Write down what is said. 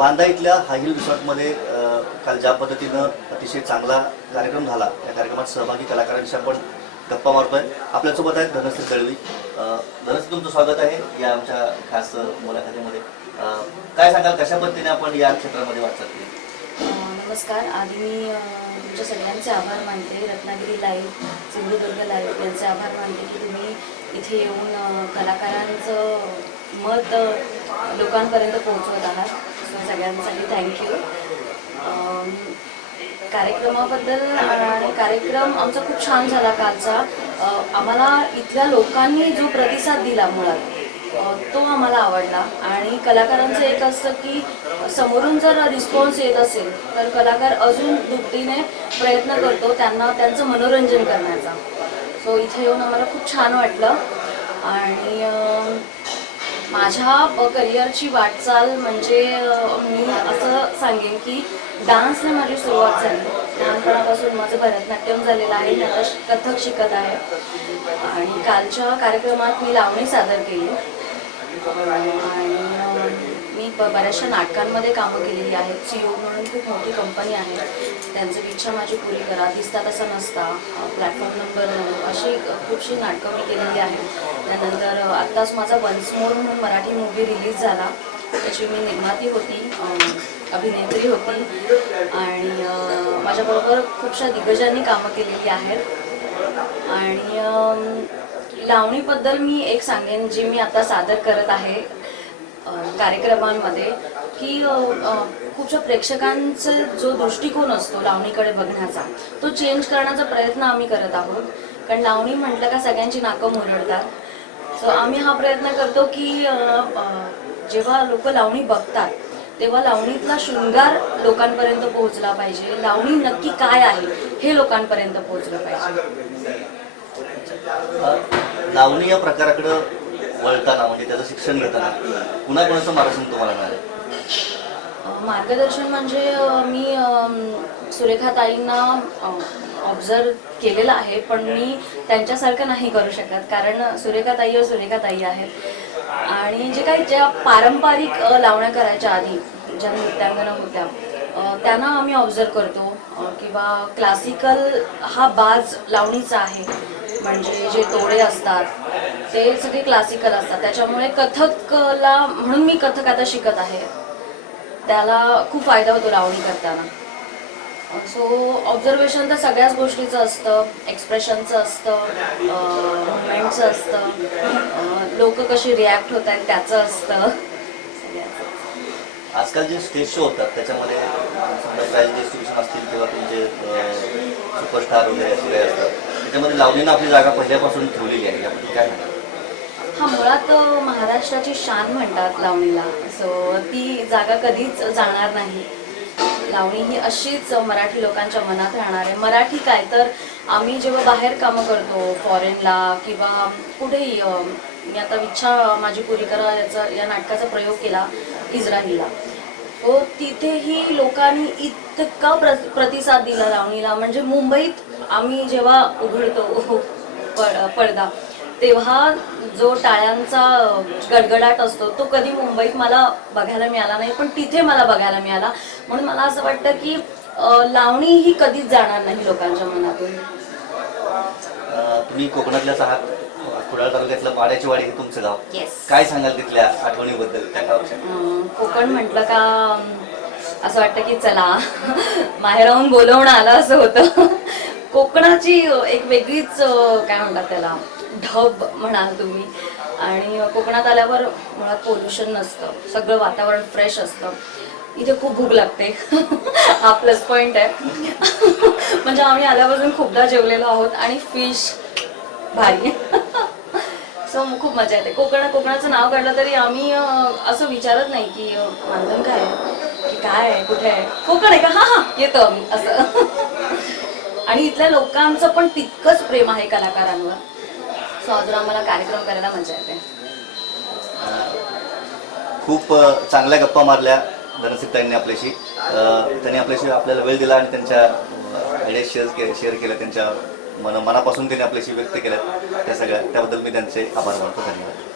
बांदा इथल्या हाय हिल रिसॉर्टमध्ये काल ज्या पद्धतीनं अतिशय चांगला कार्यक्रम झाला, त्या कार्यक्रमात सहभागी कलाकारांशी आपण गप्पा मारतोय. आपल्यासोबत आहेत धनश्री दळवी. धनश्री, तुमचं स्वागत आहे या आमच्या खास मुलाखतीमध्ये. काय सांगाल, कशा पद्धतीने आपण या क्षेत्रामध्ये वाटचाल केली? नमस्कार. आधी मी तुमच्या सगळ्यांचे आभार मानते. रत्नागिरी लाईव्ह, सिंधुदुर्ग लाईव्ह यांचे आभार मानते की तुम्ही इथे येऊन कलाकारांचं मत लोकांपर्यंत पोहोचवत आहात. सो सगळ्यांसाठी थँक्यू. कार्यक्रमाबद्दल आणि कार्यक्रम आमचा खूप छान झाला कालचा. आम्हाला इथल्या लोकांनी जो प्रतिसाद दिला मुळात तो आम्हाला आवडला. आणि कलाकारांचं एक असतं की समोरून जर रिस्पॉन्स येत असेल तर कलाकार अजून दुपटीने प्रयत्न करतो त्यांचं मनोरंजन करण्याचा. सो इथे येऊन आम्हाला खूप छान वाटलं. आणि माझ्या करिअरची वाटचाल म्हणजे मी असं सांगेन की डान्सने माझी सुरुवात झाली. लहानपणापासून माझं भरतनाट्यम झालेलं आहे. मी आता कथक शिकत आहे. आणि कालच्या कार्यक्रमात मी लावणी सादर केली. आणि मी बऱ्याचशा नाटकांमध्ये कामं केलेली आहेत. CEO म्हणून खूप मोठी कंपनी आहे, त्यांची इच्छा माझी पुरी करा, दिसता तसा नसता, प्लॅटफॉर्म नंबर 9 अशी खूपशी नाटकं मी केलेली आहेत. त्यानंतर आत्ताच माझा वन्स मोर म्हणून मराठी मूव्ही रिलीज झाला. त्याची मी निर्माती होती, अभिनेत्री होती. आणि माझ्याबरोबर खूपशा दिग्गजांनी कामं केलेली आहेत. आणि लावणीबद्दल मी एक सांगेन, जे मी आता सादर करत आहे कार्यक्रमांमध्ये, की खूपशा प्रेक्षकांचा जो दृष्टिकोन असतो लावणीकडे बघण्याचा तो चेंज करण्याचा प्रयत्न आम्ही करत आहोत. कारण लावणी म्हटलं का सगळ्यांची नाकं मुरडतात. सो आम्ही हा प्रयत्न करतो की जेव्हा लोक लावणी बघतात तेव्हा लावणीतला शृंगार लोकांपर्यंत पोहोचला पाहिजे. लावणी नक्की काय आहे हे लोकांपर्यंत पोहोचलं पाहिजे. लावणी या प्रकाराकडे वळताना म्हणजे त्याचं शिक्षण घेताना पुन्हा कोणाचं मार्गदर्शन तुम्हाला मिळालं? मार्गदर्शन म्हणजे मी सुरेखाताईंना ऑब्झर्व केलेलं आहे, पण मी त्यांच्यासारखं नाही करू शकत. कारण सुरेखाताई आहेत. आणि ज्या पारंपरिक लावण्या करायच्या आधी ज्या नृत्यांगना होत्या त्यांना आम्ही ऑब्झर्व करतो. किंवा क्लासिकल हा बाज लावणीचा आहे, म्हणजे जे तोडे असतात ते सगळे क्लासिकल असतात. त्याच्यामुळे कथकला, म्हणून मी कथक आता शिकत आहे, त्याला खूप फायदा होतो लावणी करताना. सो ऑब्झर्वेशन तर सगळ्याच गोष्टीचं असतं, एक्सप्रेशनचं असतं, मुवमेंटचं असतं, लोक कशी रिॲक्ट होत आहेत त्याचं असतं. आजकाल जे स्टेज शो होतात त्याच्यामध्ये प्राइज डिस्ट्रीब्युशन असतील किंवा तुमचे सुपरस्टार वगैरे असे असतात, त्याच्यामध्ये लावणीनं आपली जागा पहिल्यापासून ठेवलेली आहे. याबद्दल काय म्हणतात? हा, मुळात महाराष्ट्राची शान म्हणतात लावणीला. सो ती जागा कधीच जाणार नाही. लावणी ही अशीच मराठी लोकांच्या मनात राहणार आहे. मराठी काय तर आम्ही जेव्हा बाहेर कामं करतो फॉरेनला किंवा कुठेही, मी आता इच्छा माझी पुरी करा या नाटकाचा प्रयोग केला इस्रायलला. तो तिथेही लोकांनी इतका प्रतिसाद दिला लावणीला. म्हणजे मुंबईत आम्ही जेव्हा उघडतो पडदा तेव्हा जो टाळ्यांचा गडगडाट असतो तो कधी मुंबईत मला बघायला मिळाला नाही, पण तिथे मला बघायला मिळाला. म्हणून मला असं वाटतं की लावणी ही कधीच जाणार नाही लोकांच्या मनातून. तुम्ही कोकणातल्याच आहात, कुडाळ तालुक्यातलं पाड्याची वाडी हे तुमचं गाव. काय सांगाल तिथल्या आठवणीबद्दल, त्या गावच्या? कोकण म्हटलं का असं वाटतं की चला माहेराहून बोलवणं आलं असं होतं. कोकणाची एक वेगळीच काय म्हणतात त्याला, ढब म्हणाल तुम्ही. आणि कोकणात आल्यावर मुळात पोल्युशन नसतं, सगळं वातावरण फ्रेश असतं. इथे खूप भूक लागते हा प्लस पॉइंट आहे. म्हणजे आम्ही आल्यापासून खूपदा जेवलेलो आहोत. आणि फिश भारी. सो खूप मजा येते. कोकणाचं नाव काढलं तरी आम्ही असं विचारत नाही की मानधन काय आहे की काय आहे, कुठे आहे, कोकण आहे का, हा येतो आम्ही असं. आणि इथल्या लोकांचं पण तितकंच प्रेम आहे कलाकारांवर. सो अजून आम्हाला कार्यक्रम करायला मजा येते. खूप चांगल्या गप्पा मारल्या धनश्रीताईंनी आपल्याशी. त्यांनी आपल्याला वेळ दिला आणि त्यांच्या आयडिया शेअर केल्या, त्यांच्या मनापासून त्यांनी आपल्याशी व्यक्त केल्या त्या सगळ्या. त्याबद्दल मी त्यांचे आभार मानतो. धन्यवाद.